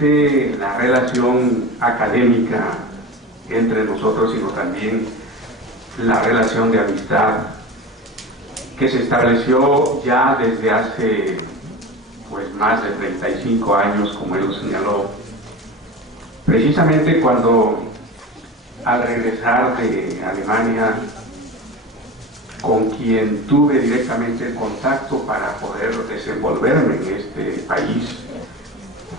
La relación académica entre nosotros, sino también la relación de amistad que se estableció ya desde hace más de 35 años, como él lo señaló, precisamente cuando al regresar de Alemania, con quien tuve directamente el contacto para poder desenvolverme en este país,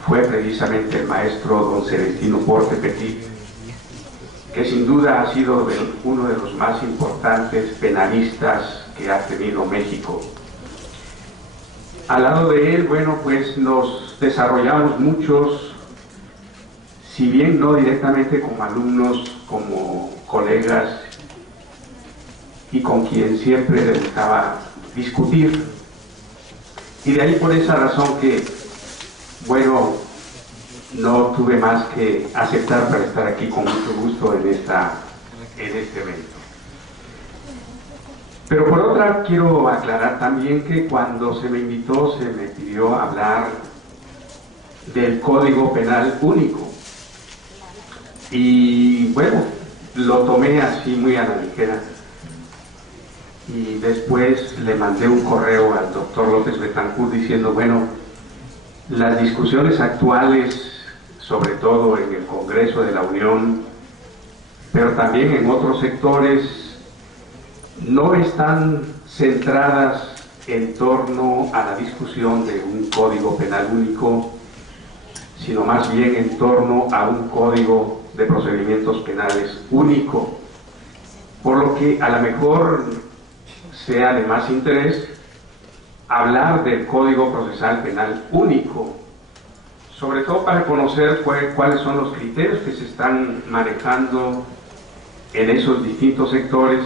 fue precisamente el maestro don Celestino Porte Petit, que sin duda ha sido uno de los más importantes penalistas que ha tenido México. Al lado de él, pues nos desarrollamos muchos, si bien no directamente como alumnos, como colegas, y con quien siempre le gustaba discutir. Y de ahí por esa razón que, no tuve más que aceptar para estar aquí con mucho gusto en este evento. Pero por otra, quiero aclarar también que cuando se me invitó, se me pidió hablar del Código Penal único. Y lo tomé así muy a la ligera. Y después le mandé un correo al doctor López Betancourt diciendo, las discusiones actuales, sobre todo en el Congreso de la Unión, pero también en otros sectores, no están centradas en torno a la discusión de un Código Penal único, sino más bien en torno a un Código de Procedimientos Penales único, por lo que a lo mejor sea de más interés hablar del Código Procesal Penal único, sobre todo para conocer cuáles son los criterios que se están manejando en esos distintos sectores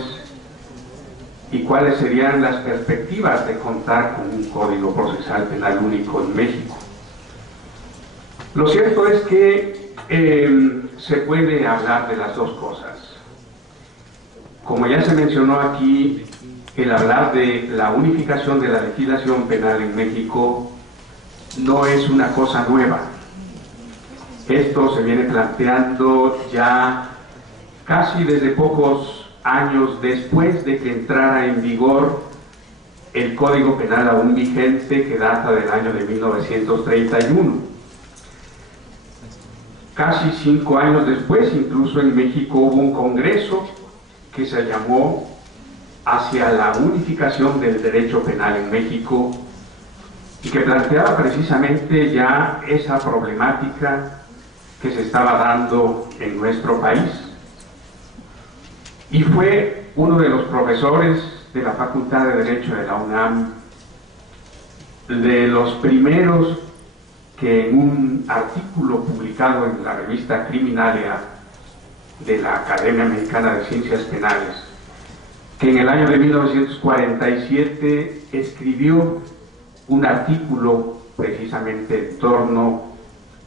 y cuáles serían las perspectivas de contar con un Código Procesal Penal único en México. Lo cierto es que se puede hablar de las dos cosas. Como ya se mencionó aquí, el hablar de la unificación de la legislación penal en México no es una cosa nueva. Esto se viene planteando ya casi desde pocos años después de que entrara en vigor el Código Penal aún vigente, que data del año de 1931. Casi 5 años después, incluso en México hubo un congreso que se llamó Hacia la Unificación del Derecho Penal en México, y que planteaba precisamente ya esa problemática que se estaba dando en nuestro país. Y fue uno de los profesores de la Facultad de Derecho de la UNAM, de los primeros que en un artículo publicado en la revista Criminalia de la Academia Mexicana de Ciencias Penales, que en el año de 1947 escribió un artículo precisamente en torno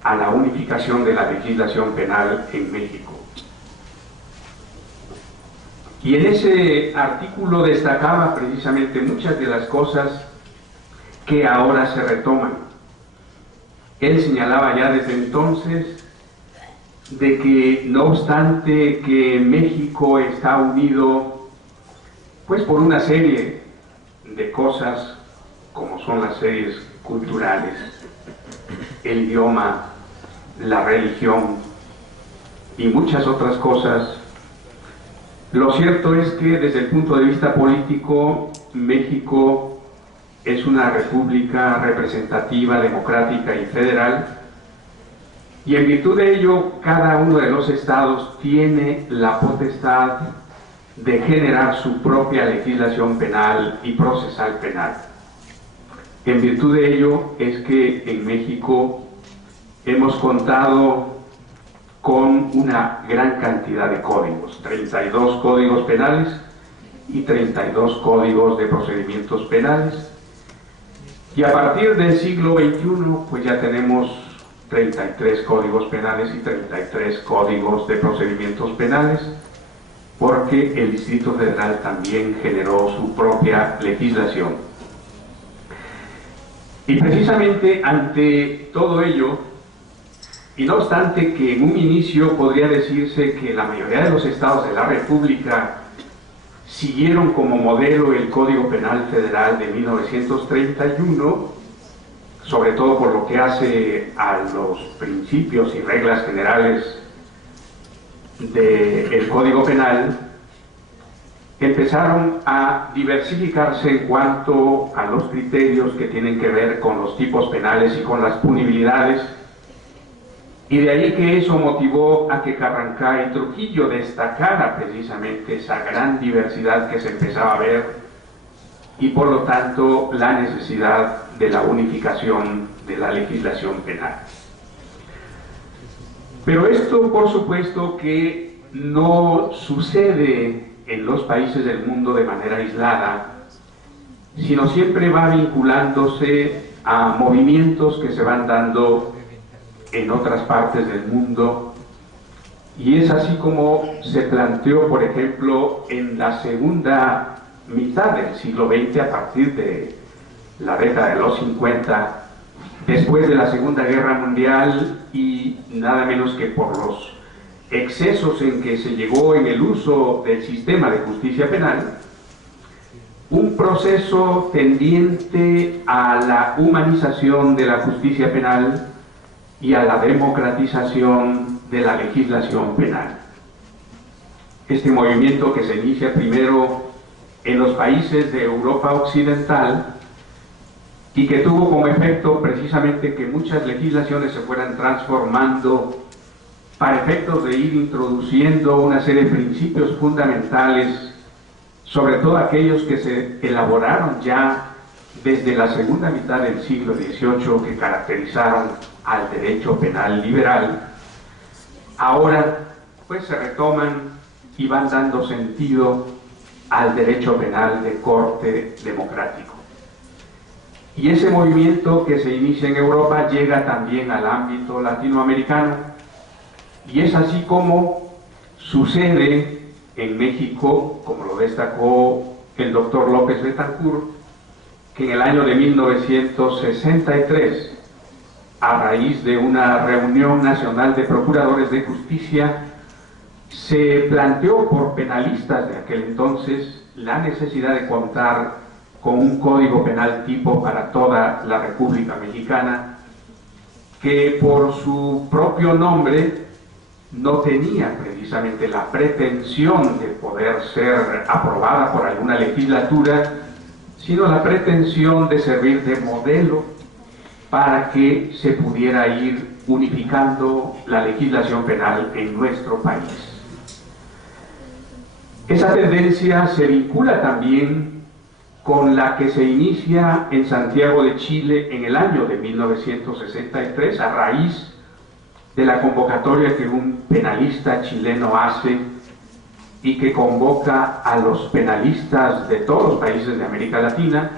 a la unificación de la legislación penal en México. Y en ese artículo destacaba precisamente muchas de las cosas que ahora se retoman. Él señalaba ya desde entonces de que no obstante que México está unido por una serie de cosas como son las series culturales, el idioma, la religión y muchas otras cosas, lo cierto es que desde el punto de vista político, México es una república representativa, democrática y federal, y en virtud de ello, cada uno de los estados tiene la potestad de generar su propia legislación penal y procesal penal. En virtud de ello es que en México hemos contado con una gran cantidad de códigos, 32 códigos penales y 32 códigos de procedimientos penales, y a partir del siglo XXI ya tenemos 33 códigos penales y 33 códigos de procedimientos penales, porque el Distrito Federal también generó su propia legislación. Y precisamente ante todo ello, Y no obstante que en un inicio podría decirse que la mayoría de los estados de la República siguieron como modelo el Código Penal Federal de 1931, sobre todo por lo que hace a los principios y reglas generales del Código Penal, empezaron a diversificarse en cuanto a los criterios que tienen que ver con los tipos penales y con las punibilidades, y de ahí que eso motivó a que Carrancá y Trujillo destacara precisamente esa gran diversidad que se empezaba a ver y por lo tanto la necesidad de la unificación de la legislación penal. Pero esto, por supuesto, que no sucede en los países del mundo de manera aislada, sino siempre va vinculándose a movimientos que se van dando en otras partes del mundo, y es así como se planteó, por ejemplo, en la segunda mitad del siglo XX, a partir de la década de los 50, después de la Segunda Guerra Mundial, y nada menos que por los excesos en que se llegó en el uso del sistema de justicia penal, un proceso tendiente a la humanización de la justicia penal y a la democratización de la legislación penal. Este movimiento, que se inicia primero en los países de Europa Occidental y que tuvo como efecto precisamente que muchas legislaciones se fueran transformando para efectos de ir introduciendo una serie de principios fundamentales, sobre todo aquellos que se elaboraron ya desde la segunda mitad del siglo XVIII, que caracterizaron al derecho penal liberal, ahora pues se retoman y van dando sentido al derecho penal de corte democrático. Y ese movimiento que se inicia en Europa llega también al ámbito latinoamericano, y es así como sucede en México, como lo destacó el doctor López Betancourt, que en el año de 1963, a raíz de una reunión nacional de procuradores de justicia, se planteó por penalistas de aquel entonces la necesidad de contar con un código penal tipo para toda la República Mexicana, que por su propio nombre no tenía precisamente la pretensión de poder ser aprobada por alguna legislatura, sino la pretensión de servir de modelo para que se pudiera ir unificando la legislación penal en nuestro país. Esa tendencia se vincula también con la que se inicia en Santiago de Chile en el año de 1963, a raíz de la convocatoria que un penalista chileno hace y que convoca a los penalistas de todos los países de América Latina,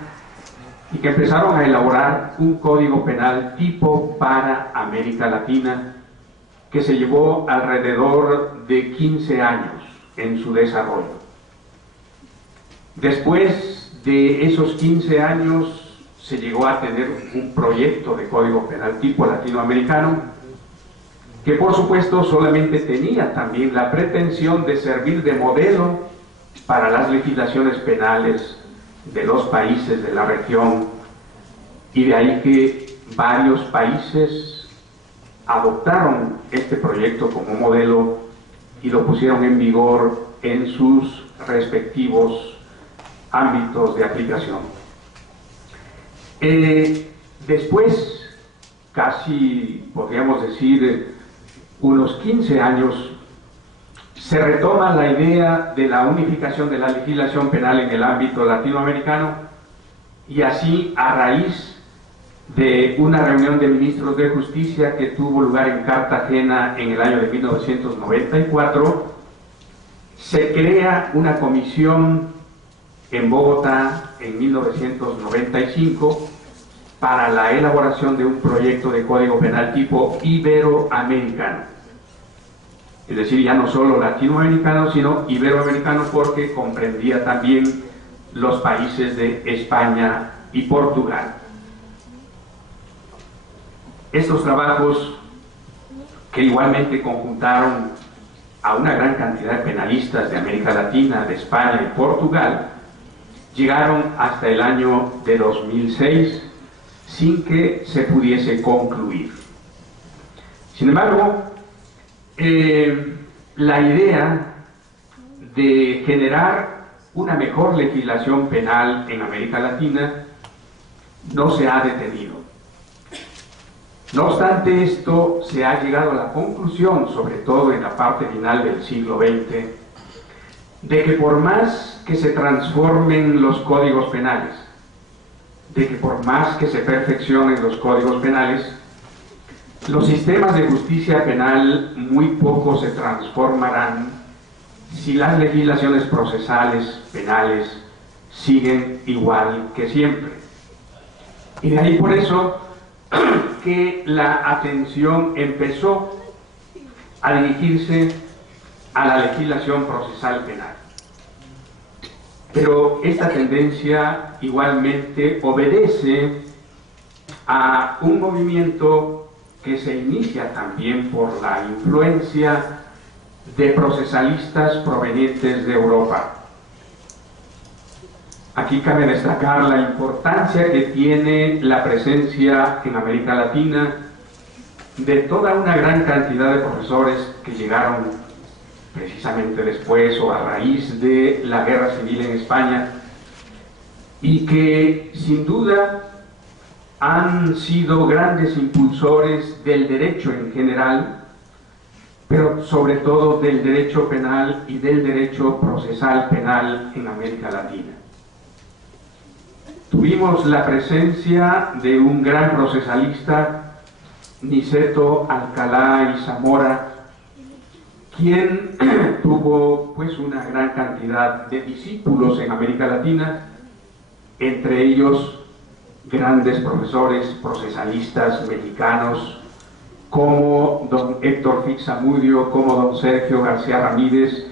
y que empezaron a elaborar un código penal tipo para América Latina, que se llevó alrededor de 15 años en su desarrollo. Después de esos 15 años se llegó a tener un proyecto de código penal tipo latinoamericano, que por supuesto solamente tenía también la pretensión de servir de modelo para las legislaciones penales de los países de la región, y de ahí que varios países adoptaron este proyecto como modelo y lo pusieron en vigor en sus respectivos ámbitos de aplicación. Después, casi podríamos decir unos 15 años, se retoma la idea de la unificación de la legislación penal en el ámbito latinoamericano, y así, a raíz de una reunión de ministros de justicia que tuvo lugar en Cartagena en el año de 1994, se crea una comisión en Bogotá en 1995 para la elaboración de un proyecto de código penal tipo iberoamericano. Es decir, ya no solo latinoamericano, sino iberoamericano, porque comprendía también los países de España y Portugal. Estos trabajos que igualmente conjuntaron a una gran cantidad de penalistas de América Latina, de España y Portugal, llegaron hasta el año de 2006 sin que se pudiese concluir. Sin embargo, la idea de generar una mejor legislación penal en América Latina no se ha detenido. No obstante esto, se ha llegado a la conclusión, sobre todo en la parte final del siglo XX, de que por más que se transformen los códigos penales, de que por más que se perfeccionen los códigos penales, los sistemas de justicia penal muy poco se transformarán si las legislaciones procesales penales siguen igual que siempre. Y de ahí por eso que la atención empezó a dirigirse a la legislación procesal penal. Pero esta tendencia igualmente obedece a un movimiento que se inicia también por la influencia de procesalistas provenientes de Europa. Aquí cabe destacar la importancia que tiene la presencia en América Latina de toda una gran cantidad de profesores que llegaron precisamente después o a raíz de la Guerra Civil en España y que sin duda han sido grandes impulsores del derecho en general, pero sobre todo del derecho penal y del derecho procesal penal en América Latina. Tuvimos la presencia de un gran procesalista, Niceto Alcalá y Zamora, quien tuvo pues una gran cantidad de discípulos en América Latina, entre ellos grandes profesores procesalistas mexicanos como don Héctor Fixamudio, como don Sergio García Ramírez,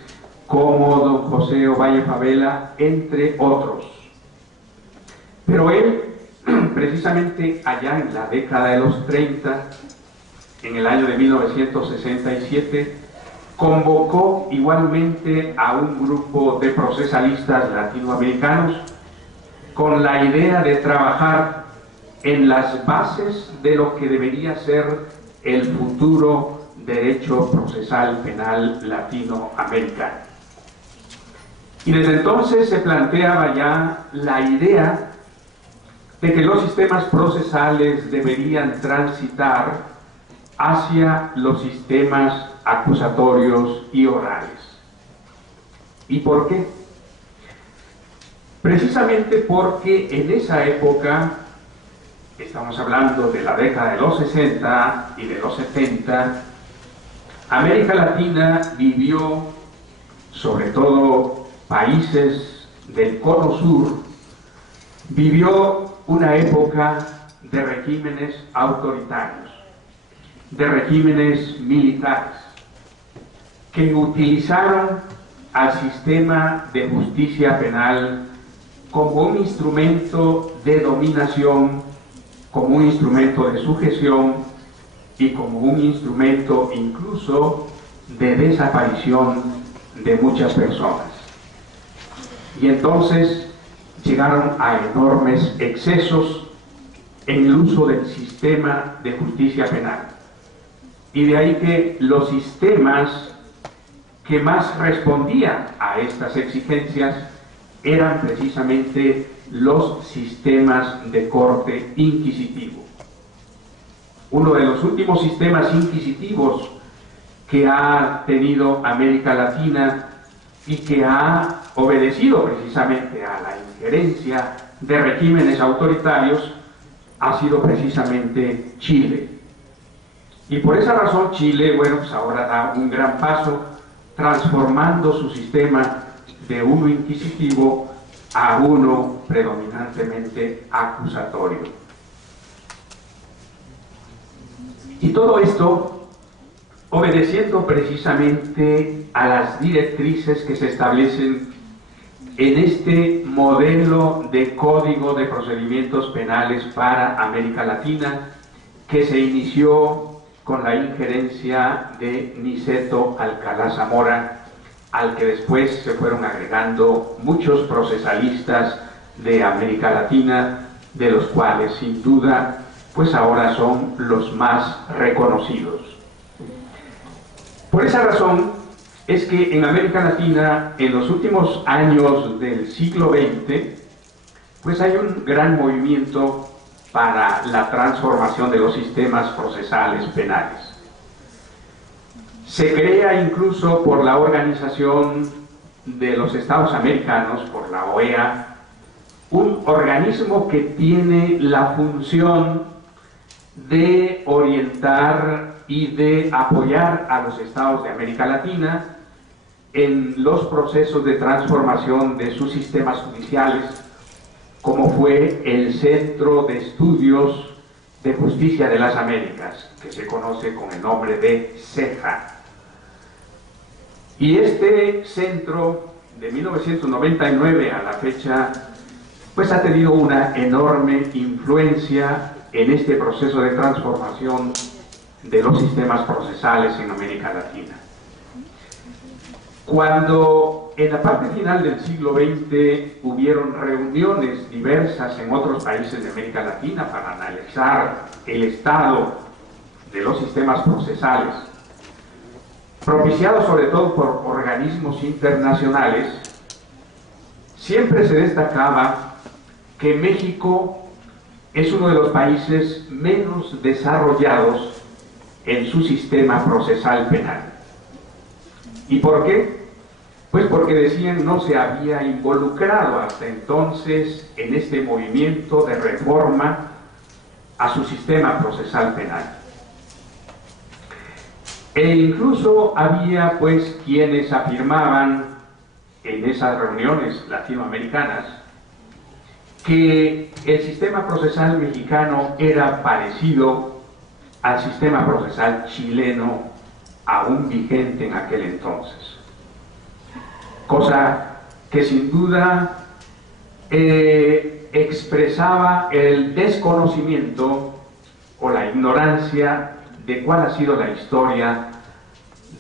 como don José Ovalle Favela, entre otros. Pero él, precisamente allá en la década de los 30, en el año de 1967, convocó igualmente a un grupo de procesalistas latinoamericanos con la idea de trabajar en las bases de lo que debería ser el futuro derecho procesal penal latinoamericano. Y desde entonces se planteaba ya la idea de que los sistemas procesales deberían transitar hacia los sistemas acusatorios y orales. ¿Y por qué? Precisamente porque en esa época, estamos hablando de la década de los 60 y de los 70, América Latina vivió, sobre todo países del cono sur, vivió una época de regímenes autoritarios, de regímenes militares, que utilizaron al sistema de justicia penal como un instrumento de dominación, como un instrumento de sujeción y como un instrumento incluso de desaparición de muchas personas. Y entonces llegaron a enormes excesos en el uso del sistema de justicia penal. Y de ahí que los sistemas que más respondían a estas exigencias eran precisamente los sistemas de corte inquisitivo. Uno de los últimos sistemas inquisitivos que ha tenido América Latina y que ha obedecido precisamente a la injerencia de regímenes autoritarios ha sido precisamente Chile. Y por esa razón Chile, bueno, pues ahora da un gran paso transformando su sistema de uno inquisitivo a uno predominantemente acusatorio. Y todo esto obedeciendo precisamente a las directrices que se establecen en este modelo de Código de Procedimientos Penales para América Latina, que se inició con la injerencia de Niceto Alcalá Zamora, al que después se fueron agregando muchos procesalistas de América Latina, de los cuales sin duda pues ahora son los más reconocidos. Por esa razón es que en América Latina, en los últimos años del siglo XX, pues hay un gran movimiento para la transformación de los sistemas procesales penales. Se crea incluso por la Organización de los Estados Americanos, por la OEA, un organismo que tiene la función de orientar y de apoyar a los estados de América Latina en los procesos de transformación de sus sistemas judiciales, como fue el Centro de Estudios de Justicia de las Américas, que se conoce con el nombre de CEJA. Y este centro, de 1999 a la fecha, pues ha tenido una enorme influencia en este proceso de transformación de los sistemas procesales en América Latina. Cuando en la parte final del siglo XX hubieron reuniones diversas en otros países de América Latina para analizar el estado de los sistemas procesales, propiciados sobre todo por organismos internacionales, siempre se destacaba que México es uno de los países menos desarrollados en su sistema procesal penal. ¿Y por qué? Pues porque decían no se había involucrado hasta entonces en este movimiento de reforma a su sistema procesal penal. E incluso había pues quienes afirmaban en esas reuniones latinoamericanas que el sistema procesal mexicano era parecido al sistema procesal chileno aún vigente en aquel entonces. Cosa que sin duda expresaba el desconocimiento o la ignorancia de cuál ha sido la historia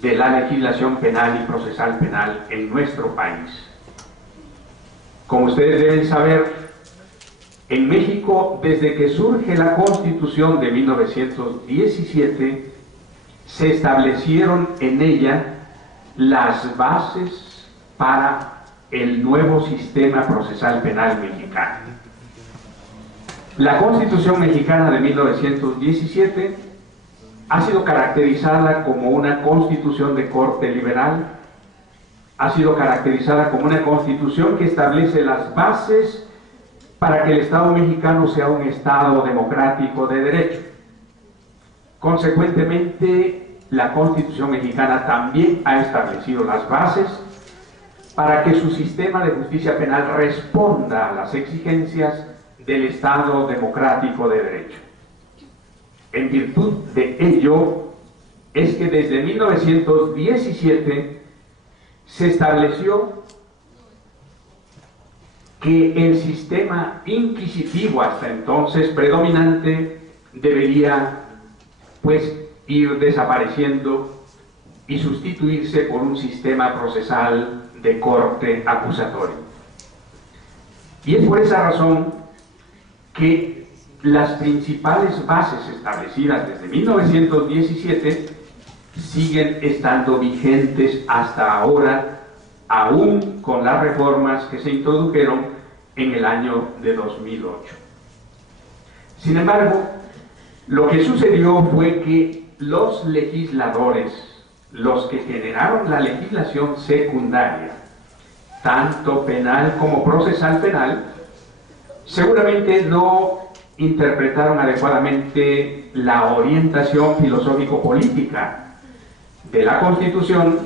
de la legislación penal y procesal penal en nuestro país. Como ustedes deben saber, en México, desde que surge la Constitución de 1917, se establecieron en ella las bases para el nuevo sistema procesal penal mexicano. La Constitución mexicana de 1917 ha sido caracterizada como una constitución de corte liberal, ha sido caracterizada como una constitución que establece las bases para que el Estado mexicano sea un Estado democrático de derecho. Consecuentemente, la Constitución mexicana también ha establecido las bases para que su sistema de justicia penal responda a las exigencias del Estado democrático de derecho. En virtud de ello, es que desde 1917 se estableció que el sistema inquisitivo hasta entonces predominante debería pues ir desapareciendo y sustituirse por un sistema procesal de corte acusatorio. Y es por esa razón que las principales bases establecidas desde 1917 siguen estando vigentes hasta ahora, aún con las reformas que se introdujeron en el año de 2008. Sin embargo, lo que sucedió fue que los legisladores, los que generaron la legislación secundaria, tanto penal como procesal penal, seguramente no interpretaron adecuadamente la orientación filosófico-política de la Constitución,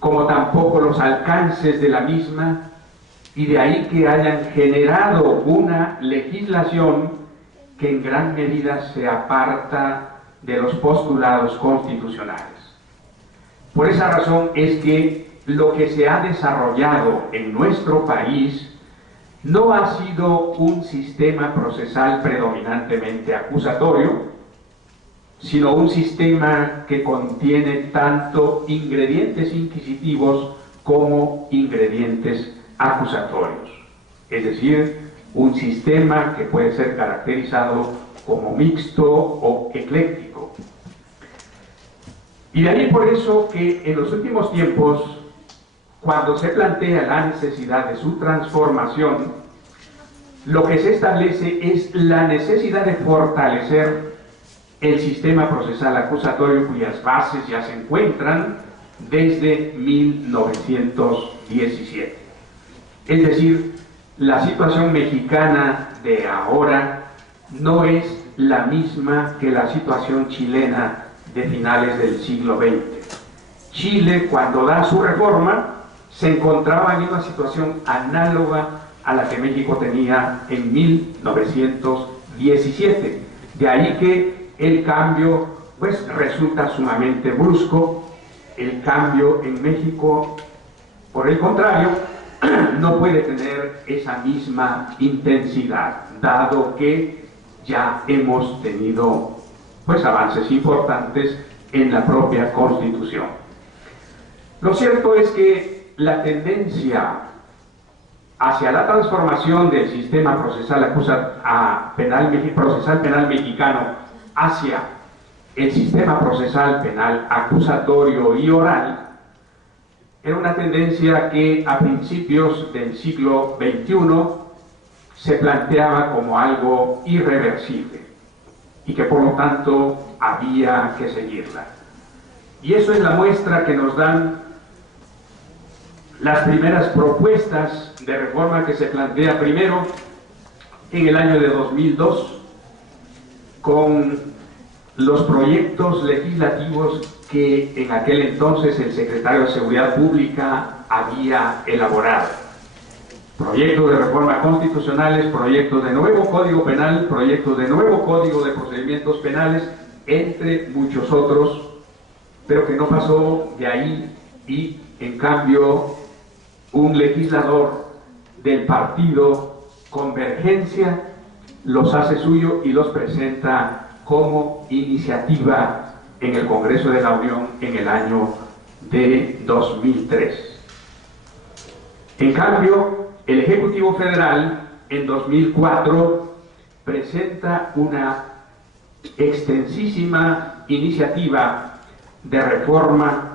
como tampoco los alcances de la misma, y de ahí que hayan generado una legislación que en gran medida se aparta de los postulados constitucionales. Por esa razón es que lo que se ha desarrollado en nuestro país no ha sido un sistema procesal predominantemente acusatorio, sino un sistema que contiene tanto ingredientes inquisitivos como ingredientes acusatorios. Es decir, un sistema que puede ser caracterizado como mixto o ecléctico. Y de ahí por eso que en los últimos tiempos, cuando se plantea la necesidad de su transformación, lo que se establece es la necesidad de fortalecer el sistema procesal acusatorio, cuyas bases ya se encuentran desde 1917. Es decir, la situación mexicana de ahora no es la misma que la situación chilena de finales del siglo XX. Chile, cuando da su reforma, se encontraba en una situación análoga a la que México tenía en 1917. De ahí que el cambio pues resulta sumamente brusco. El cambio en México, por el contrario, no puede tener esa misma intensidad, dado que ya hemos tenido pues avances importantes en la propia Constitución. Lo cierto es que la tendencia hacia la transformación del sistema procesal penal mexicano hacia el sistema procesal penal acusatorio y oral era una tendencia que a principios del siglo XXI se planteaba como algo irreversible y que por lo tanto había que seguirla. Y eso es la muestra que nos dan las primeras propuestas de reforma que se plantea primero en el año de 2002 con los proyectos legislativos que en aquel entonces el secretario de Seguridad Pública había elaborado. Proyectos de reforma constitucionales, proyectos de nuevo Código Penal, proyectos de nuevo Código de Procedimientos Penales, entre muchos otros, pero que no pasó de ahí y en cambio un legislador del partido Convergencia los hace suyo y los presenta como iniciativa en el Congreso de la Unión en el año de 2003. En cambio, el Ejecutivo Federal en 2004 presenta una extensísima iniciativa de reforma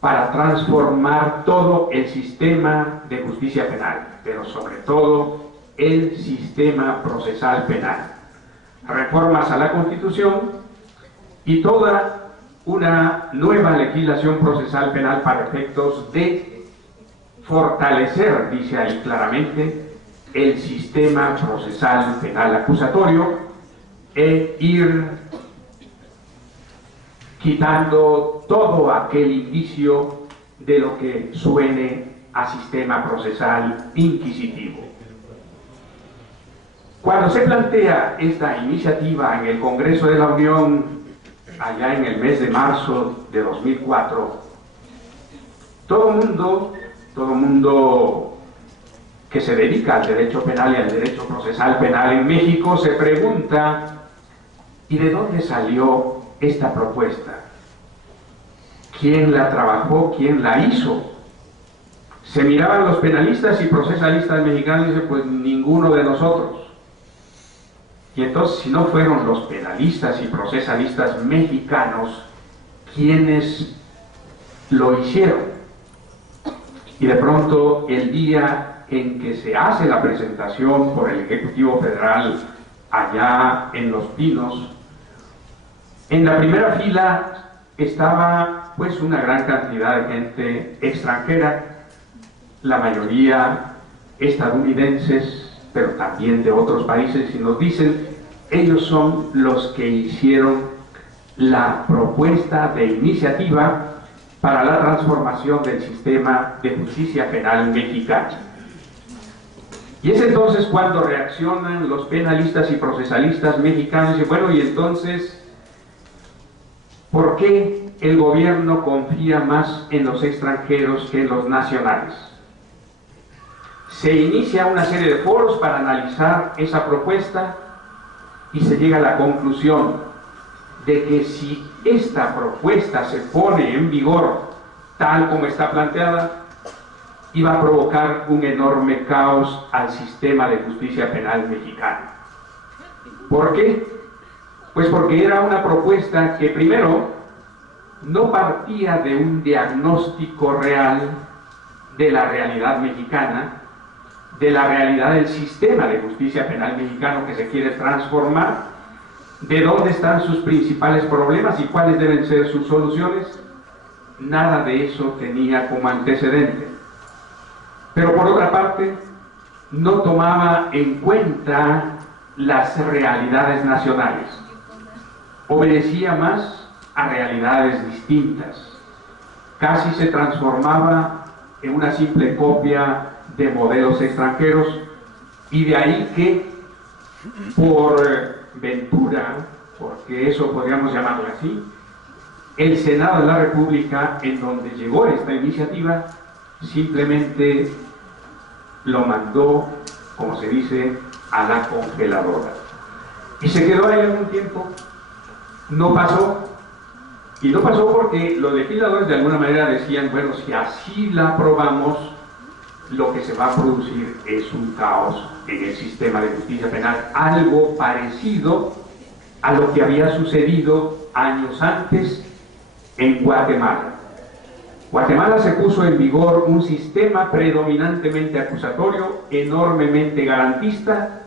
para transformar todo el sistema de justicia penal, pero sobre todo el sistema procesal penal. Reformas a la Constitución y toda una nueva legislación procesal penal para efectos de fortalecer, dice ahí claramente, el sistema procesal penal acusatorio e ir quitando todo aquel indicio de lo que suene a sistema procesal inquisitivo. Cuando se plantea esta iniciativa en el Congreso de la Unión, allá en el mes de marzo de 2004, todo mundo que se dedica al derecho penal y al derecho procesal penal en México se pregunta: ¿y de dónde salió esta propuesta? ¿Quién la trabajó? ¿Quién la hizo? Se miraban los penalistas y procesalistas mexicanos y dicen: pues ninguno de nosotros. Y entonces, si no fueron los penalistas y procesalistas mexicanos quienes lo hicieron, y de pronto el día en que se hace la presentación por el Ejecutivo Federal allá en Los Pinos, en la primera fila estaba pues una gran cantidad de gente extranjera, la mayoría estadounidenses, pero también de otros países, y nos dicen: ellos son los que hicieron la propuesta de iniciativa para la transformación del sistema de justicia penal mexicano. Y es entonces cuando reaccionan los penalistas y procesalistas mexicanos y dicen: bueno, y entonces, ¿por qué el gobierno confía más en los extranjeros que en los nacionales? Se inicia una serie de foros para analizar esa propuesta y se llega a la conclusión de que si esta propuesta se pone en vigor tal como está planteada, iba a provocar un enorme caos al sistema de justicia penal mexicano. ¿Por qué? Pues porque era una propuesta que primero no partía de un diagnóstico real de la realidad mexicana, de la realidad del sistema de justicia penal mexicano que se quiere transformar, de dónde están sus principales problemas y cuáles deben ser sus soluciones. Nada de eso tenía como antecedente. Pero por otra parte, no tomaba en cuenta las realidades nacionales. Obedecía más a realidades distintas. Casi se transformaba en una simple copia de modelos extranjeros, y de ahí que, por ventura, porque eso podríamos llamarlo así, el Senado de la República, en donde llegó esta iniciativa, simplemente lo mandó, como se dice, a la congeladora. Y se quedó ahí algún tiempo. No pasó. Y no pasó porque los legisladores de alguna manera decían, bueno, si así la aprobamos, lo que se va a producir es un caos en el sistema de justicia penal, algo parecido a lo que había sucedido años antes en Guatemala. Guatemala se puso en vigor un sistema predominantemente acusatorio, enormemente garantista,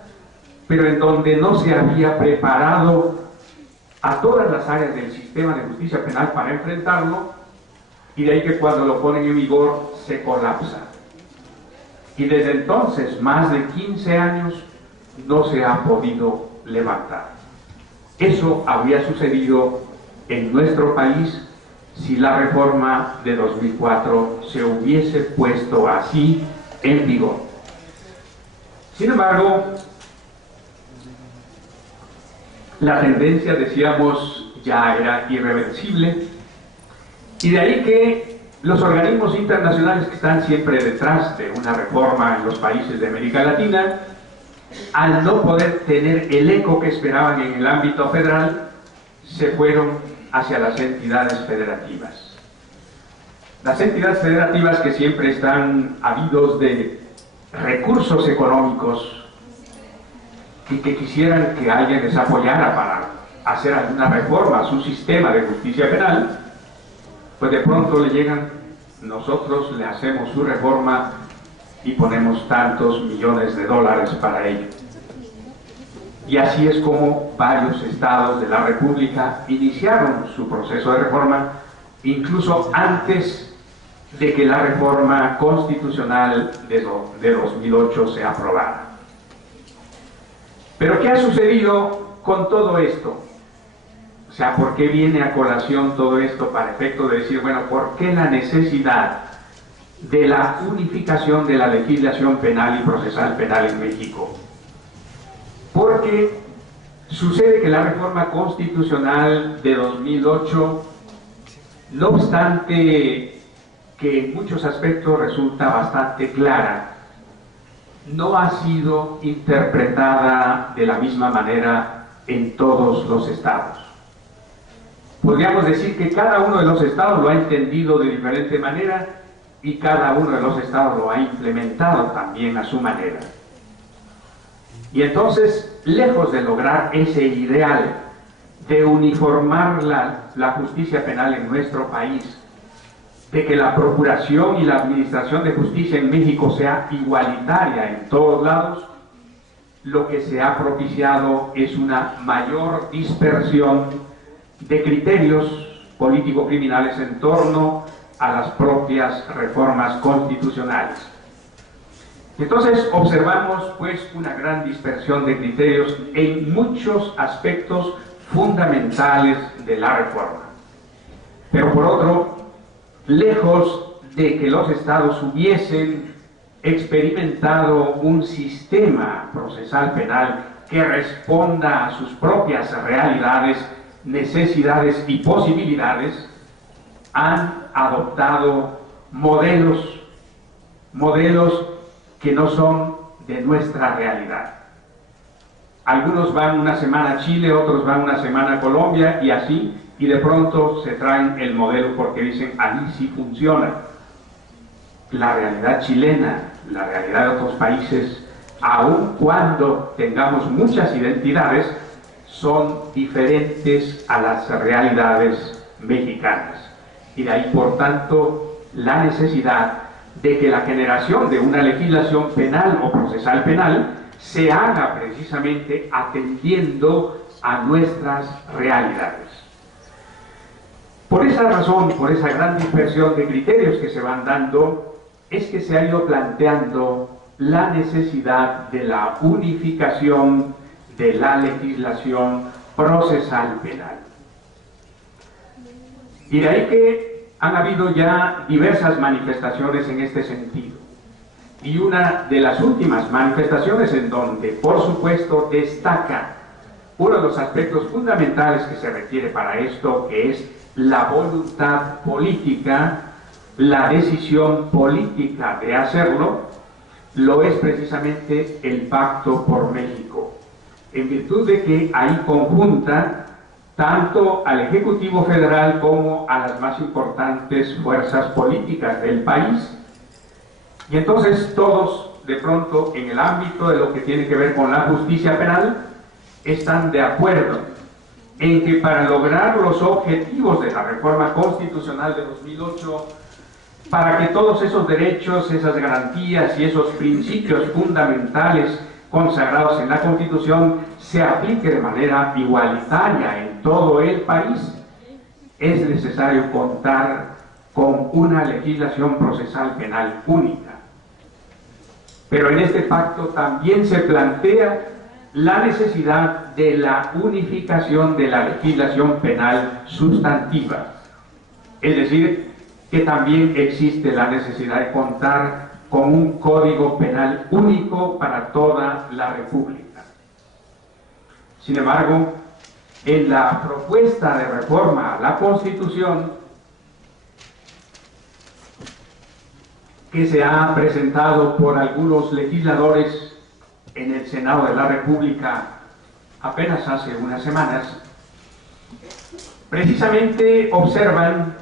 pero en donde no se había preparado a todas las áreas del sistema de justicia penal para enfrentarlo, y de ahí que cuando lo ponen en vigor se colapsa. Y desde entonces, más de 15 años, no se ha podido levantar. Eso habría sucedido en nuestro país si la reforma de 2004 se hubiese puesto así en vigor. Sin embargo, la tendencia, decíamos, ya era irreversible, y de ahí que los organismos internacionales que están siempre detrás de una reforma en los países de América Latina, al no poder tener el eco que esperaban en el ámbito federal, se fueron hacia las entidades federativas. Las entidades federativas que siempre están ávidos de recursos económicos y que quisieran que alguien les apoyara para hacer alguna reforma a su sistema de justicia penal, pues de pronto le llegan, nosotros le hacemos su reforma y ponemos tantos millones de dólares para ello. Y así es como varios estados de la República iniciaron su proceso de reforma, incluso antes de que la reforma constitucional de 2008 se aprobara. Pero ¿qué ha sucedido con todo esto? O sea, ¿por qué viene a colación todo esto para efecto de decir, bueno, ¿por qué la necesidad de la unificación de la legislación penal y procesal penal en México? Porque sucede que la reforma constitucional de 2008, no obstante que en muchos aspectos resulta bastante clara, no ha sido interpretada de la misma manera en todos los estados. Podríamos decir que cada uno de los estados lo ha entendido de diferente manera y cada uno de los estados lo ha implementado también a su manera. Y entonces, lejos de lograr ese ideal de uniformar la justicia penal en nuestro país, de que la procuración y la administración de justicia en México sea igualitaria en todos lados, lo que se ha propiciado es una mayor dispersión de criterios político-criminales en torno a las propias reformas constitucionales. Entonces observamos pues una gran dispersión de criterios en muchos aspectos fundamentales de la reforma. Pero por otro, lejos de que los estados hubiesen experimentado un sistema procesal penal que responda a sus propias realidades, necesidades y posibilidades, han adoptado modelos que no son de nuestra realidad. Algunos van una semana a Chile, otros van una semana a Colombia y así, y de pronto se traen el modelo porque dicen, ahí sí funciona. La realidad chilena, la realidad de otros países, aun cuando tengamos muchas identidades, son diferentes a las realidades mexicanas. Y de ahí, por tanto, la necesidad de que la generación de una legislación penal o procesal penal se haga precisamente atendiendo a nuestras realidades. Por esa razón, por esa gran dispersión de criterios que se van dando, es que se ha ido planteando la necesidad de la unificación de la legislación procesal penal. Y de ahí que han habido ya diversas manifestaciones en este sentido. Y una de las últimas manifestaciones en donde, por supuesto, destaca uno de los aspectos fundamentales que se requiere para esto, que es la voluntad política, la decisión política de hacerlo, lo es precisamente el Pacto por México, en virtud de que ahí conjunta tanto al Ejecutivo Federal como a las más importantes fuerzas políticas del país. Y entonces todos, de pronto, en el ámbito de lo que tiene que ver con la justicia penal, están de acuerdo en que para lograr los objetivos de la reforma constitucional de 2008, para que todos esos derechos, esas garantías y esos principios fundamentales consagrados en la Constitución se apliquen de manera igualitaria en todo el país, es necesario contar con una legislación procesal penal única. Pero en este pacto también se plantea la necesidad de la unificación de la legislación penal sustantiva, es decir, que también existe la necesidad de contar con un código penal único para toda la República. Sin embargo, en la propuesta de reforma a la Constitución que se ha presentado por algunos legisladores en el Senado de la República apenas hace unas semanas, precisamente observan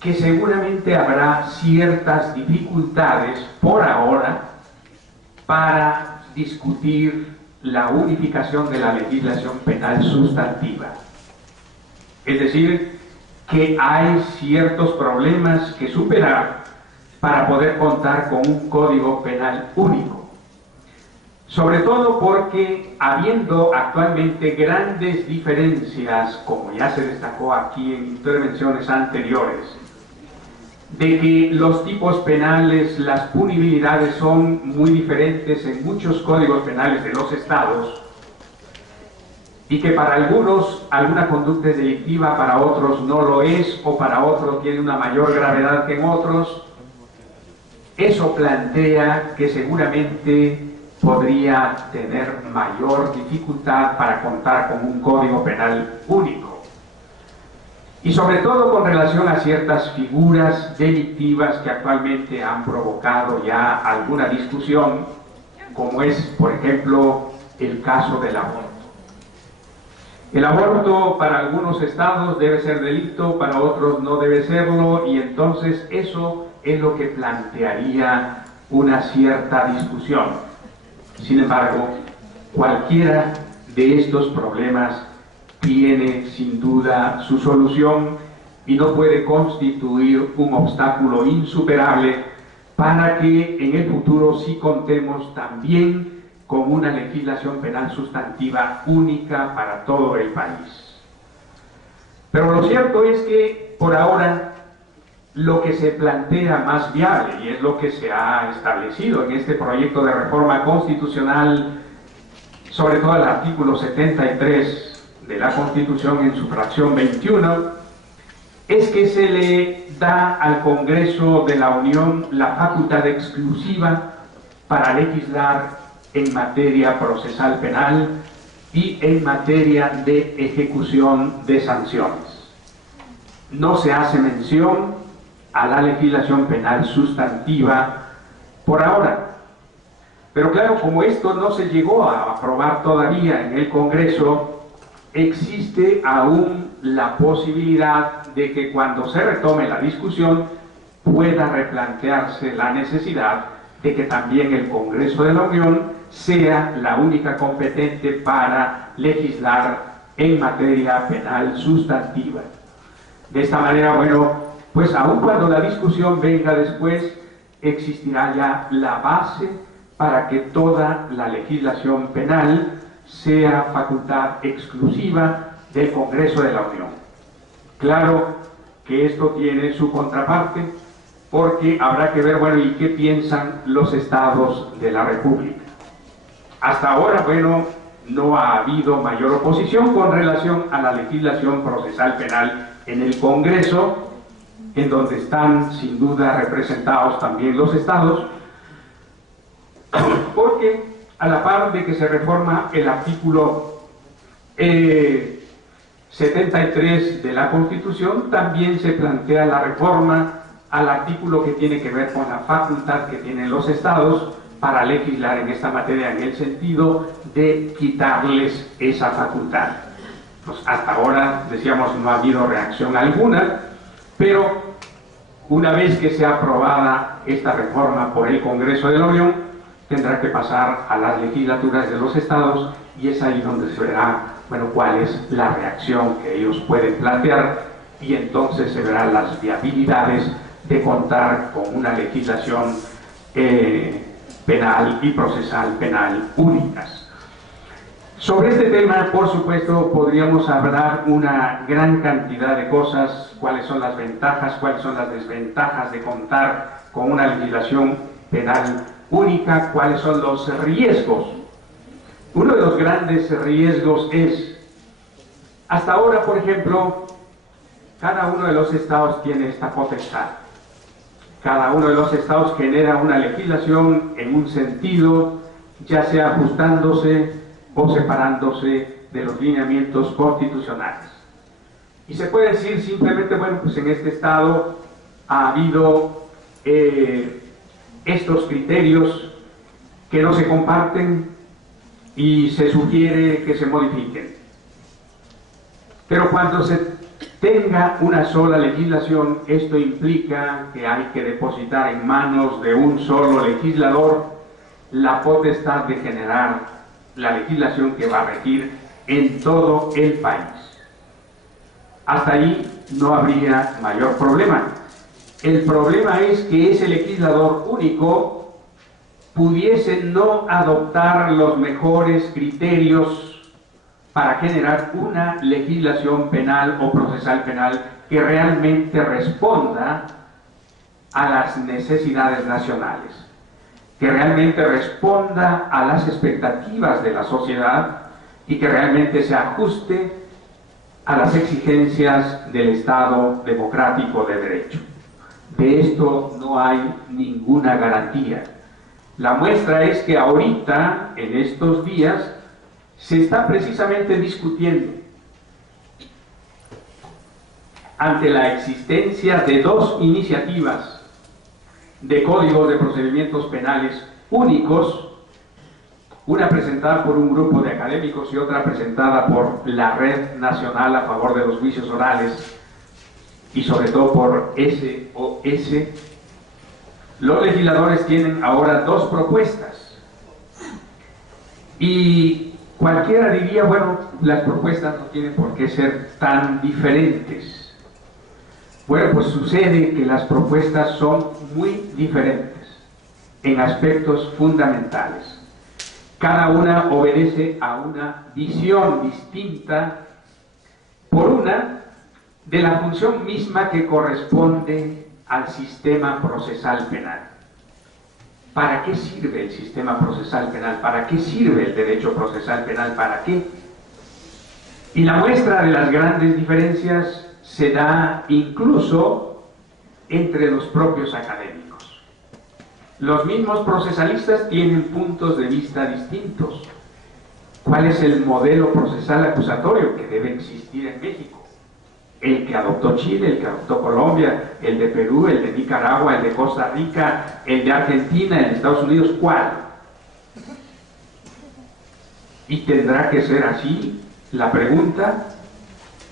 que seguramente habrá ciertas dificultades por ahora para discutir la unificación de la legislación penal sustantiva. Es decir, que hay ciertos problemas que superar para poder contar con un código penal único. Sobre todo porque, habiendo actualmente grandes diferencias, como ya se destacó aquí en intervenciones anteriores, de que los tipos penales, las punibilidades son muy diferentes en muchos códigos penales de los estados, y que para algunos alguna conducta es delictiva, para otros no lo es, o para otros tiene una mayor gravedad que en otros, eso plantea que seguramente podría tener mayor dificultad para contar con un código penal único. Y sobre todo con relación a ciertas figuras delictivas que actualmente han provocado ya alguna discusión, como es, por ejemplo, el caso del aborto. El aborto para algunos estados debe ser delito, para otros no debe serlo, y entonces eso es lo que plantearía una cierta discusión. Sin embargo, cualquiera de estos problemas tiene sin duda su solución y no puede constituir un obstáculo insuperable para que en el futuro sí contemos también con una legislación penal sustantiva única para todo el país. Pero lo cierto es que por ahora lo que se plantea más viable, y es lo que se ha establecido en este proyecto de reforma constitucional, sobre todo el artículo 73 de la Constitución en su fracción 21, es que se le da al Congreso de la Unión la facultad exclusiva para legislar en materia procesal penal y en materia de ejecución de sanciones. No se hace mención a la legislación penal sustantiva por ahora. Pero claro, como esto no se llegó a aprobar todavía en el Congreso, existe aún la posibilidad de que cuando se retome la discusión pueda replantearse la necesidad de que también el Congreso de la Unión sea la única competente para legislar en materia penal sustantiva. De esta manera, bueno, pues aun cuando la discusión venga después, existirá ya la base para que toda la legislación penal sea facultad exclusiva del Congreso de la Unión. Claro que esto tiene su contraparte, porque habrá que ver, bueno, ¿y qué piensan los estados de la República? Hasta ahora, bueno, no ha habido mayor oposición con relación a la legislación procesal penal en el Congreso, en donde están sin duda representados también los estados, porque a la par de que se reforma el artículo 73 de la Constitución, también se plantea la reforma al artículo que tiene que ver con la facultad que tienen los estados para legislar en esta materia, en el sentido de quitarles esa facultad. Pues hasta ahora, decíamos, no ha habido reacción alguna, pero una vez que sea aprobada esta reforma por el Congreso de la Unión, tendrá que pasar a las legislaturas de los estados, y es ahí donde se verá, bueno, cuál es la reacción que ellos pueden plantear, y entonces se verán las viabilidades de contar con una legislación penal y procesal penal únicas. Sobre este tema, por supuesto, podríamos hablar una gran cantidad de cosas: cuáles son las ventajas, cuáles son las desventajas de contar con una legislación penal única, cuáles son los riesgos. Uno de los grandes riesgos es, hasta ahora, por ejemplo, cada uno de los estados tiene esta potestad. Cada uno de los estados genera una legislación en un sentido, ya sea ajustándose o separándose de los lineamientos constitucionales. Y se puede decir simplemente, bueno, pues en este estado ha habido estos criterios que no se comparten y se sugiere que se modifiquen. Pero cuando se tenga una sola legislación, esto implica que hay que depositar en manos de un solo legislador la potestad de generar la legislación que va a regir en todo el país. Hasta ahí no habría mayor problema. El problema es que ese legislador único pudiese no adoptar los mejores criterios para generar una legislación penal o procesal penal que realmente responda a las necesidades nacionales, que realmente responda a las expectativas de la sociedad y que realmente se ajuste a las exigencias del Estado democrático de derecho. De esto no hay ninguna garantía. La muestra es que ahorita, en estos días, se está precisamente discutiendo, ante la existencia de dos iniciativas de códigos de procedimientos penales únicos, una presentada por un grupo de académicos y otra presentada por la Red Nacional a Favor de los Juicios Orales y sobre todo por SOS. Los legisladores tienen ahora dos propuestas y cualquiera diría, bueno, las propuestas no tienen por qué ser tan diferentes. Bueno, pues sucede que las propuestas son muy diferentes en aspectos fundamentales. Cada una obedece a una visión distinta, por una, de la función misma que corresponde al sistema procesal penal. ¿Para qué sirve el sistema procesal penal? ¿Para qué sirve el derecho procesal penal? ¿Para qué? Y la muestra de las grandes diferencias se da incluso entre los propios académicos. Los mismos procesalistas tienen puntos de vista distintos. ¿Cuál es el modelo procesal acusatorio que debe existir en México? El que adoptó Chile, el que adoptó Colombia, el de Perú, el de Nicaragua, el de Costa Rica, el de Argentina, el de Estados Unidos, ¿cuál? ¿Y tendrá que ser así la pregunta?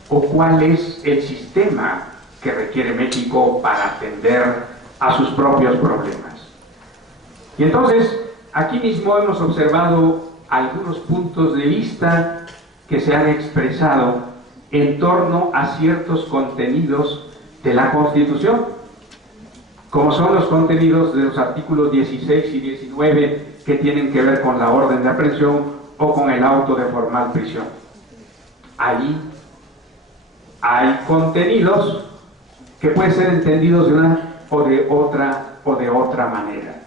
¿O cuál es el sistema que requiere México para atender a sus propios problemas? Y entonces, aquí mismo hemos observado algunos puntos de vista que se han expresado en torno a ciertos contenidos de la Constitución, como son los contenidos de los artículos 16 y 19 que tienen que ver con la orden de aprehensión o con el auto de formal prisión. Allí hay contenidos que pueden ser entendidos de una o de otra manera.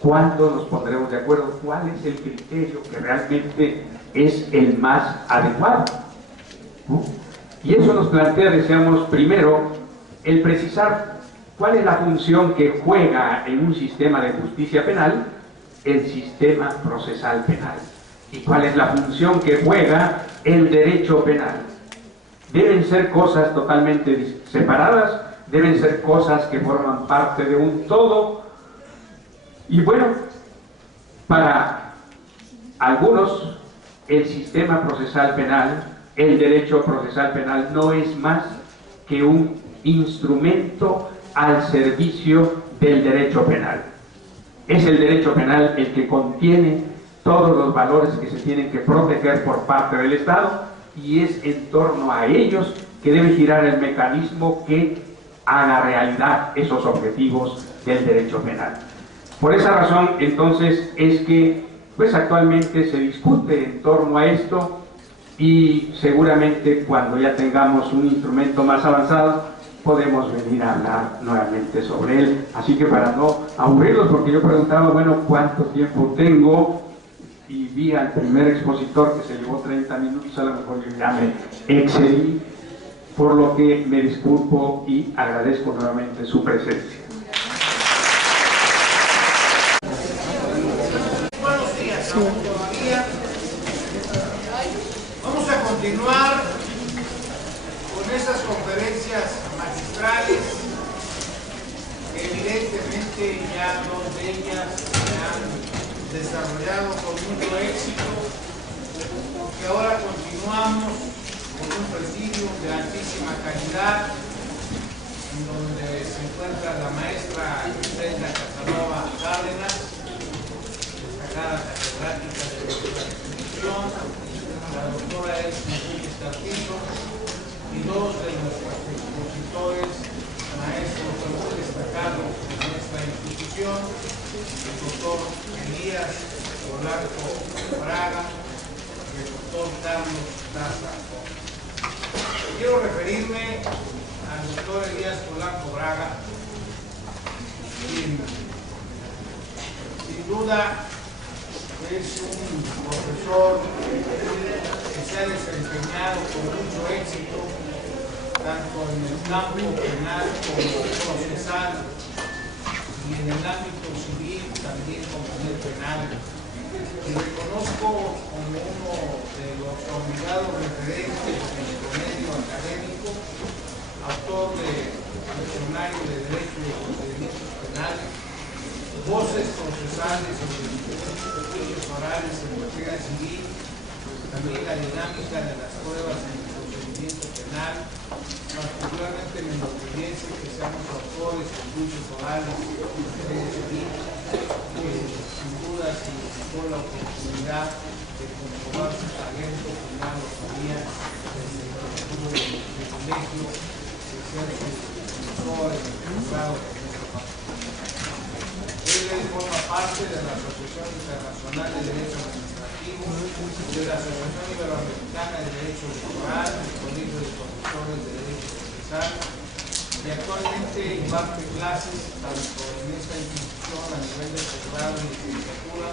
¿Cuándo nos pondremos de acuerdo? ¿Cuál es el criterio que realmente es el más adecuado? ¿No? Y eso nos plantea, deseamos, primero, el precisar cuál es la función que juega en un sistema de justicia penal el sistema procesal penal y cuál es la función que juega el derecho penal. Deben ser cosas totalmente separadas, deben ser cosas que forman parte de un todo. Y bueno, para algunos el sistema procesal penal, el derecho procesal penal no es más que un instrumento al servicio del derecho penal. Es el derecho penal el que contiene todos los valores que se tienen que proteger por parte del Estado y es en torno a ellos que debe girar el mecanismo que haga realidad esos objetivos del derecho penal. Por esa razón, entonces, es que pues actualmente se discute en torno a esto y seguramente cuando ya tengamos un instrumento más avanzado podemos venir a hablar nuevamente sobre él. Así que para no aburrirlos, porque yo preguntaba, bueno, ¿cuánto tiempo tengo? Y vi al primer expositor que se llevó 30 minutos, a lo mejor yo ya me excedí, por lo que me disculpo y agradezco nuevamente su presencia. Buenos días, todavía vamos a continuar con esas conferencias magistrales que evidentemente ya dos de ellas se han desarrollado con mucho éxito, que ahora continuamos con un presidio de altísima calidad en donde se encuentra la maestra Brenda Casanova Cárdenas, destacada catedrática de la Constitución, la doctora Elsa Núñez Carpizo y dos de nuestros expositores, maestros muy destacados de nuestra institución, el doctor Elías Polanco Braga y el doctor Carlos Daza. Quiero referirme al doctor Elías Polanco Braga, quien sin duda es un profesor que se ha desempeñado con mucho éxito tanto en el campo penal como procesal y en el ámbito civil también como en el penal. Y reconozco como uno de los obligados referentes en el medio académico, autor de Diccionario de Derecho y Procedimientos Penales, voces procesales en juicios orales en materia civil, también la dinámica de las pruebas en el procedimiento penal. Particularmente me enorgullece que seamos autores en juicios orales en materia civil, que sin duda si tuvo la oportunidad de comprobar su talento, como ya lo sabía desde que tuvo el privilegio de ser su profesor en el posgrado de nuestro país. Él forma parte de la Asociación Internacional de Derecho Administrativo, de la Asociación Iberoamericana de Derecho Electoral, del Colegio de Profesores de Derecho Procesal, y actualmente imparte clases tanto en esta institución a nivel de posgrado y licenciatura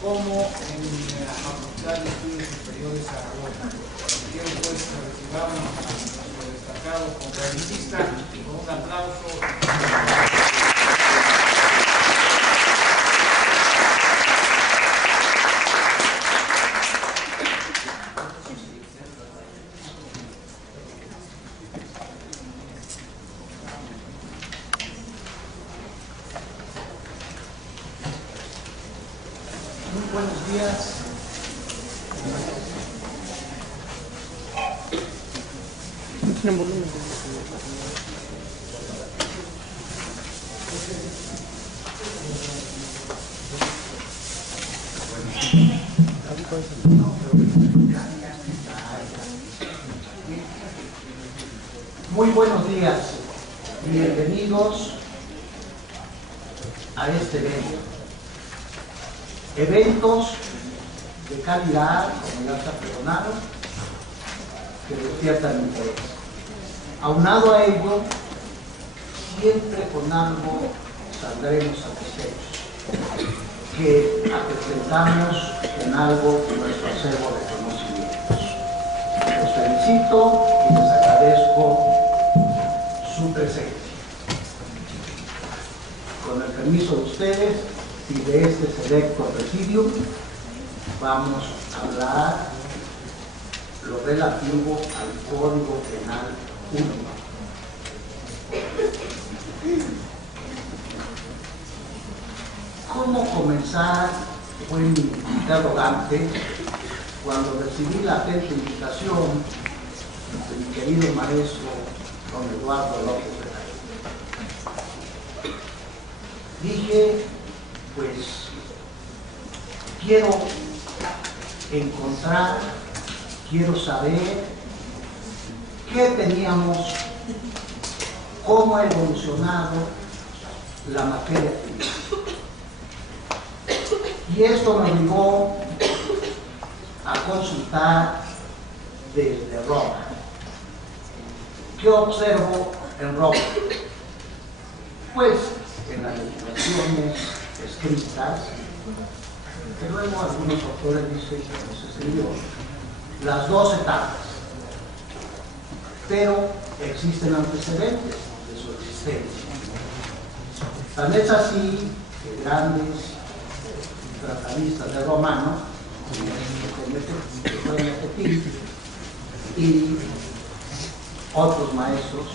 como en la Facultad de Estudios Superiores Zaragoza. Quiero pues que recibamos a nuestro destacado conferencista con un aplauso. Buenos días Muy buenos días, bienvenidos a este evento. Eventos de calidad, como ya se ha perdonado, que despiertan interés. Aunado a ello, siempre con algo saldremos satisfechos, que acrecentamos en algo nuestro acervo de conocimientos. Los felicito y les agradezco su presencia. Con el permiso de ustedes y de este selecto presidium, vamos a hablar lo relativo al Código Penal 1. ¿Cómo comenzar? Fue mi interrogante cuando recibí la atenta invitación de mi querido maestro don Eduardo López Betancourt. Dije, pues, quiero encontrar, quiero saber qué teníamos, cómo ha evolucionado la materia penal. Y esto me obligó a consultar desde Roma. ¿Qué observo en Roma? Pues en las legislaciones escritas, que luego algunos autores dicen que no se escribió, las dos etapas, pero existen antecedentes de su existencia. Tan es así que grandes tratadistas de romano, y otros maestros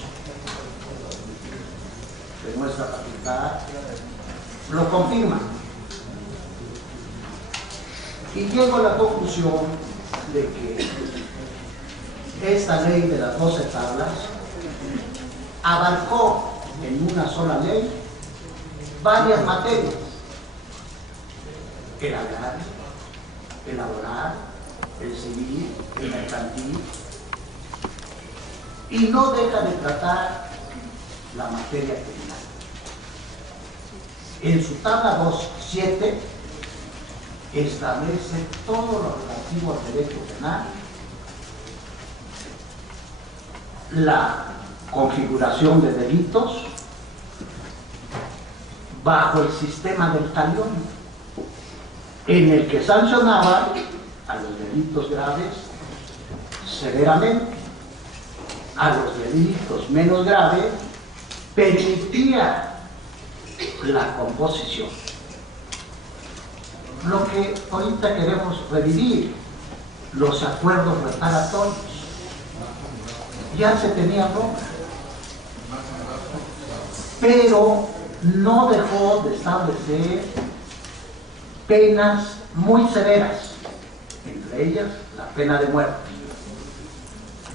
de nuestra facultad lo confirman. Y llego a la conclusión de que esta ley de las 12 tablas abarcó en una sola ley varias materias: el agrario, el laboral, el civil, el mercantil, y no deja de tratar la materia penal. En su tabla 2.7 establece todo lo relativo al derecho penal, la configuración de delitos bajo el sistema del talión, en el que sancionaba a los delitos graves severamente, a los delitos menos graves permitía la composición. Lo que ahorita queremos revivir, los acuerdos reparatorios, ya se tenía Roma, pero no dejó de establecer penas muy severas, entre ellas la pena de muerte,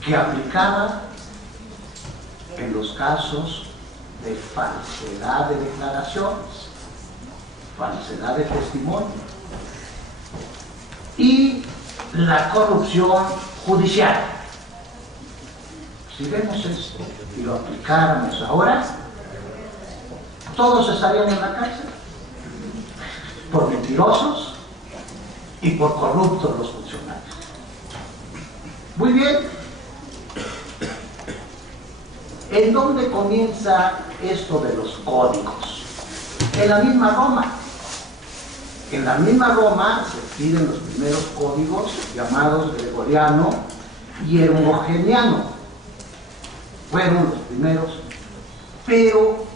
que aplicaba en los casos de falsedad de declaraciones, falsedad de testimonio y la corrupción judicial. Si vemos esto y lo aplicáramos ahora, todos estarían en la cárcel por mentirosos y por corruptos los funcionarios. Muy bien. ¿En dónde comienza esto de los códigos? En la misma Roma. En la misma Roma se piden los primeros códigos llamados gregoriano y hermogeniano. Fueron los primeros, pero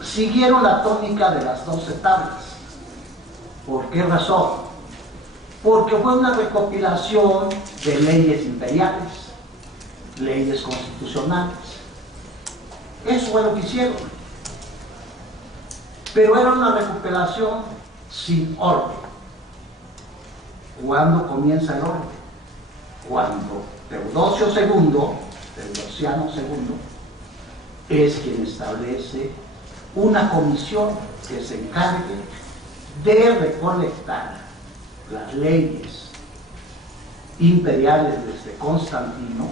siguieron la tónica de las 12 tablas. ¿Por qué razón? Porque fue una recopilación de leyes imperiales, leyes constitucionales. Eso fue lo que hicieron. Pero era una recuperación sin orden. ¿Cuándo comienza el orden? Cuando Teodosio II, del Luciano II, es quien establece una comisión que se encargue de recolectar las leyes imperiales desde Constantino,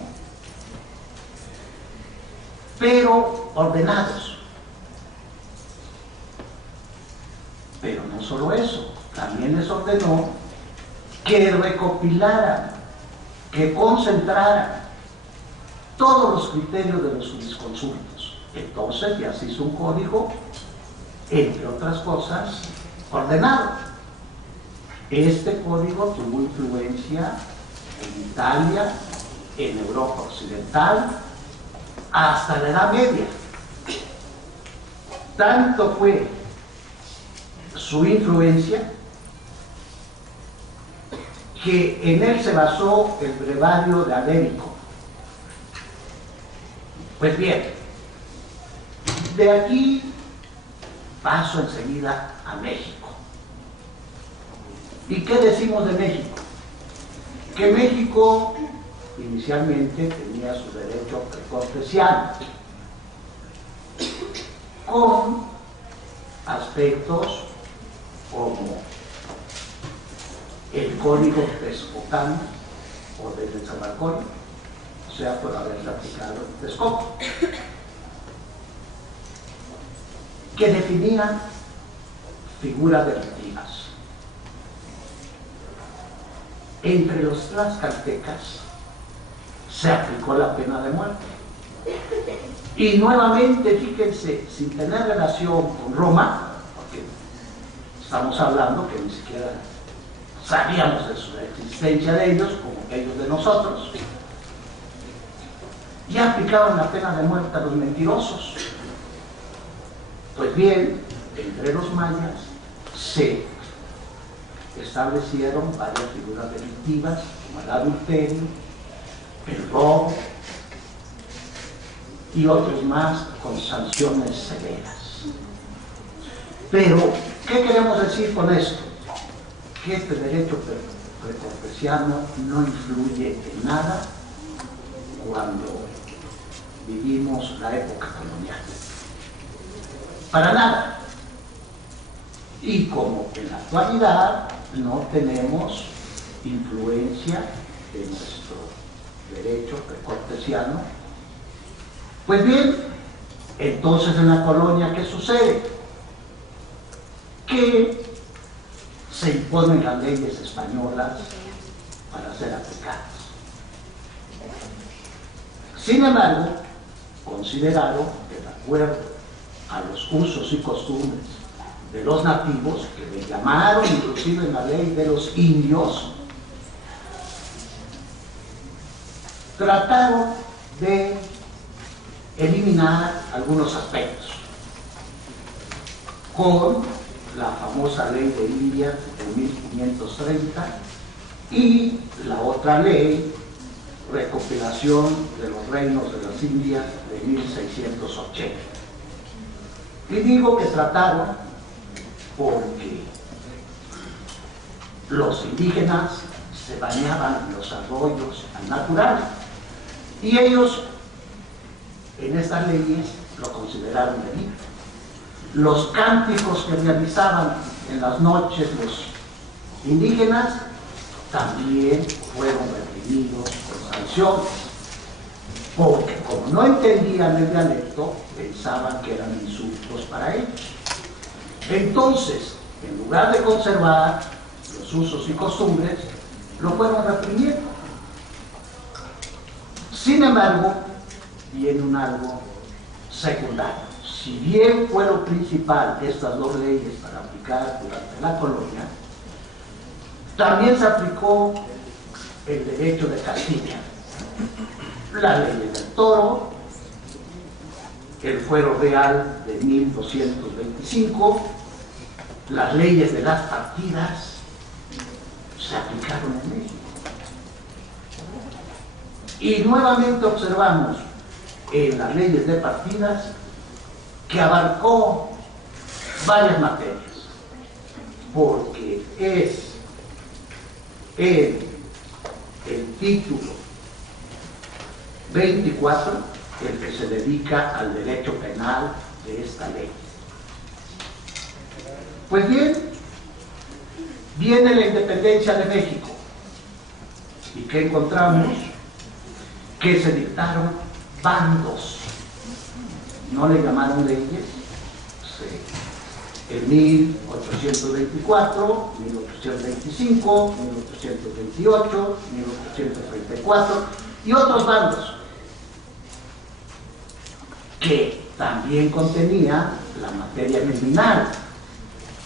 pero ordenados. Pero no solo eso, también les ordenó que recopilaran, que concentraran todos los criterios de los jurisconsultos. Entonces ya se hizo un código, entre otras cosas, ordenado. Este código tuvo influencia en Italia, en Europa Occidental, hasta la Edad Media. Tanto fue su influencia que en él se basó el brevario de Alérico. Pues bien, de aquí paso enseguida a México. ¿Y qué decimos de México? Que México inicialmente tenía su derecho precortesiano, con aspectos como el código texcocano o de Nezahualcóyotl, o sea, por haberse aplicado el Texcoco, que definía figuras delictivas. Entre los tlaxcaltecas se aplicó la pena de muerte. Y nuevamente, fíjense, sin tener relación con Roma, porque estamos hablando que ni siquiera sabíamos de su existencia de ellos, como ellos de nosotros, ya aplicaban la pena de muerte a los mentirosos. Pues bien, entre los mayas se establecieron varias figuras delictivas, como el adulterio, el robo y otros más con sanciones severas. Pero, ¿qué queremos decir con esto? Que este derecho precortesiano no influye en nada cuando vivimos la época colonial. Para nada. Y como en la actualidad no tenemos influencia de nuestro derecho precortesiano, pues bien, entonces en la colonia, ¿qué sucede? Que se imponen las leyes españolas para ser aplicadas. Sin embargo, consideraron que de acuerdo a los usos y costumbres de los nativos, que le llamaron inclusive en la ley de los indios, trataron de eliminar algunos aspectos con la famosa ley de Indias de 1530 y la otra ley, recopilación de los reinos de las Indias de 1680. Y digo que trataron porque los indígenas se bañaban en los arroyos naturales y ellos en estas leyes lo consideraron delito. Los cánticos que realizaban en las noches los indígenas también fueron reprimidos con sanciones, porque como no entendían el dialecto, pensaban que eran insultos para ellos. Entonces, en lugar de conservar los usos y costumbres, lo fueron reprimiendo. Sin embargo, viene un algo secundario. Si bien fue lo principal estas dos leyes para aplicar durante la colonia, también se aplicó el derecho de Castilla, la ley del toro, el fuero real de 1225, las leyes de las partidas se aplicaron en México. Y nuevamente observamos en las leyes de partidas que abarcó varias materias, porque es en el título 24 el que se dedica al derecho penal de esta ley. Pues bien, viene la independencia de México. ¿Y qué encontramos? Que se dictaron bandos. No le llamaron leyes. En 1824, 1825, 1828, 1834 y otros bandos que también contenía la materia criminal,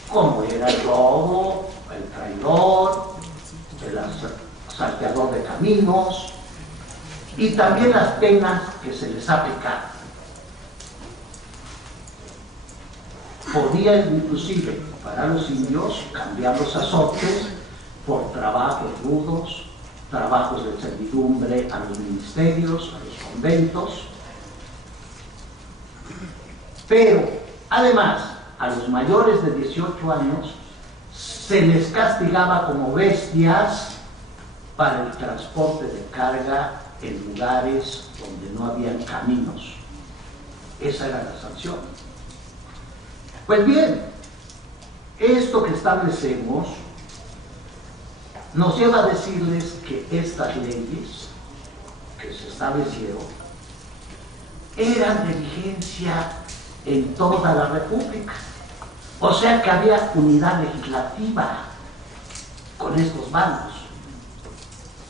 como era el robo, el traidor, el salteador de caminos y también las penas que se les aplicaba. Podía inclusive para los indios cambiar los azotes por trabajos rudos, trabajos de servidumbre a los ministerios, a los conventos, pero además a los mayores de 18 años se les castigaba como bestias para el transporte de carga en lugares donde no habían caminos. Esa era la sanción. Pues bien, esto que establecemos nos lleva a decirles que estas leyes que se establecieron eran de vigencia en toda la República. O sea que había unidad legislativa con estos bandos.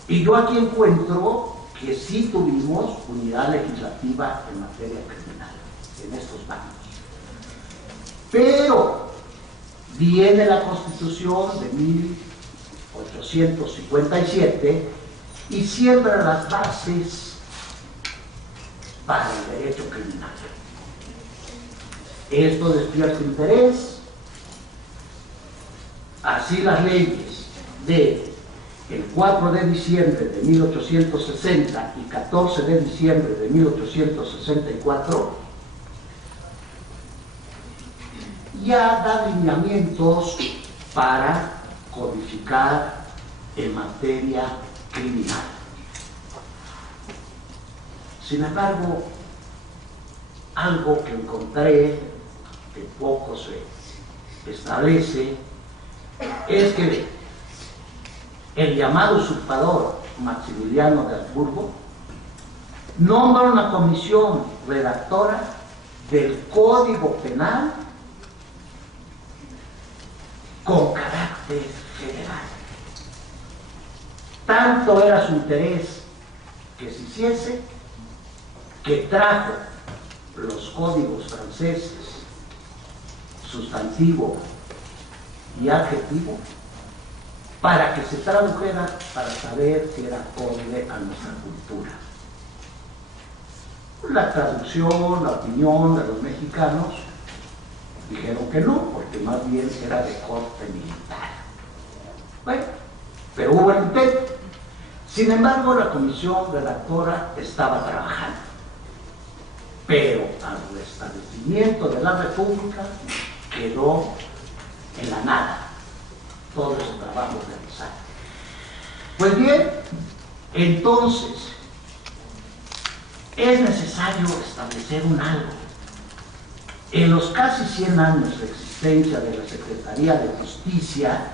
Y yo aquí encuentro que sí tuvimos unidad legislativa en materia criminal, en estos bandos. Pero viene la Constitución de 1857 y siembra las bases para el derecho criminal. Esto despierta interés. Así las leyes de el 4 de diciembre de 1860 y 14 de diciembre de 1864 ya da lineamientos para codificar en materia criminal. Sin embargo, algo que encontré que poco se establece es que el llamado usurpador Maximiliano de Habsburgo nombra una comisión redactora del Código Penal con carácter federal. Tanto era su interés que se hiciese que trajo los códigos franceses, sustantivo y adjetivo, para que se tradujera para saber si era acorde a nuestra cultura. La traducción, la opinión de los mexicanos dijeron que no, porque más bien era de corte militar. Bueno, pero hubo el intento. Sin embargo, la comisión redactora estaba trabajando. Pero al restablecimiento de la República quedó en la nada todo ese trabajo realizado. Pues bien, entonces es necesario establecer un algo. En los casi 100 años de existencia de la Secretaría de Justicia,